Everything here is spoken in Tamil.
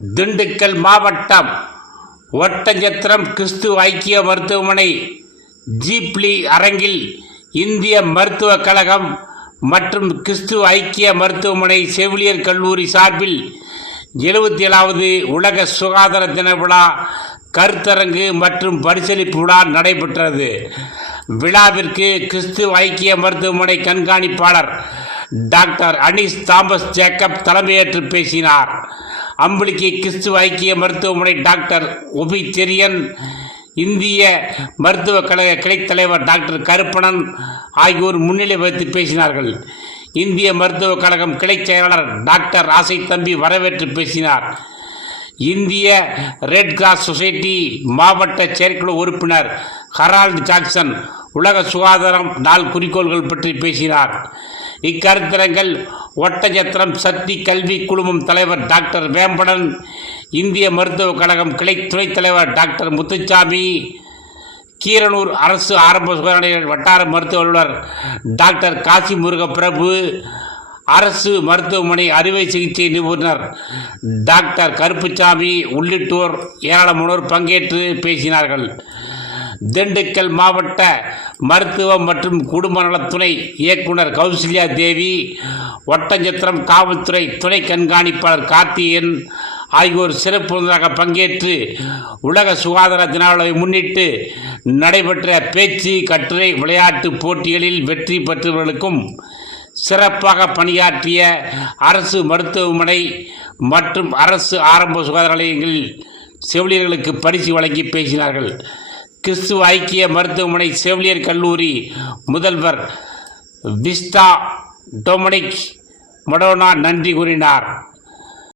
திண்டுக்கல் மாவட்டம் ஒட்டஞ்சத்திரம் கிறிஸ்து ஐக்கிய மருத்துவமனை ஜீப்லி அரங்கில் இந்திய மருத்துவக் கழகம் மற்றும் கிறிஸ்துவ ஐக்கிய மருத்துவமனை செவிலியர் கல்லூரி சார்பில் எழுபத்தி ஏழாவது உலக சுகாதார தின விழா கருத்தரங்கு மற்றும் பரிசளிப்பு விழா நடைபெற்றது. விழாவிற்கு கிறிஸ்துவ ஐக்கிய மருத்துவமனை கண்காணிப்பாளர் டாக்டர் அனீஸ் தாமஸ் ஜேக்கப் தலைமையேற்று பேசினார். அம்புலிக்கு கிறிஸ்துவ ஐக்கிய மருத்துவமனை டாக்டர் ஒபி தெரியன் இந்திய மருத்துவக் கழக கிளைத் தலைவர் டாக்டர் கருப்பணன் ஆகியோர் முன்னிலை வைத்து பேசினார்கள். இந்திய மருத்துவக் கழகம் கிளைச் செயலாளர் டாக்டர் ஆசை தம்பி வரவேற்று பேசினார். இந்திய ரெட் கிராஸ் சொசைட்டி மாவட்ட செயற்குழு உறுப்பினர் ஹரால்ட் ஜாக்சன் உலக சுகாதாரம் நாள் குறிக்கோள்கள் பற்றி பேசினார். இக்கருத்தரங்கள் ஒட்டச்சத்திரம் சக்தி கல்வி குழுமம் தலைவர் டாக்டர் வேம்படன் இந்திய மருத்துவக் கழகம் கிளை துணைத் தலைவர் டாக்டர் முத்துச்சாமி கீரனூர் அரசு ஆரம்ப சுகாதார வட்டார மருத்துவ அலுவலர் டாக்டர் காசி முருக பிரபு அரசு மருத்துவமனை அறுவை சிகிச்சை நிபுணர் டாக்டர் கருப்புசாமி உள்ளிட்டோர் ஏராளமானோர் பங்கேற்று பேசினார்கள். திண்டுக்கல் மாவட்ட மருத்துவம் மற்றும் குடும்ப நலத்துறை இயக்குனர் கௌசல்யா தேவி ஒட்டஞ்சத்திரம் காவல்துறை துணை கண்காணிப்பாளர் கார்த்திகேயன் ஆகியோர் சிறப்பு விருந்தாக பங்கேற்று உலக சுகாதார தின முன்னிட்டு நடைபெற்ற பேச்சு கட்டுரை விளையாட்டு போட்டிகளில் வெற்றி பெற்றவர்களுக்கும் சிறப்பாக பணியாற்றிய அரசு மருத்துவமனை மற்றும் அரசு ஆரம்ப சுகாதார நிலையங்களில் செவிலியர்களுக்கு பரிசு வழங்கி பேசினார்கள். கிறிஸ்துவ ஐக்கிய மருத்துவமனை செவிலியர் கல்லூரி முதல்வர் விஸ்டா டொமினிக் மடோனா நன்றி கூறினார்.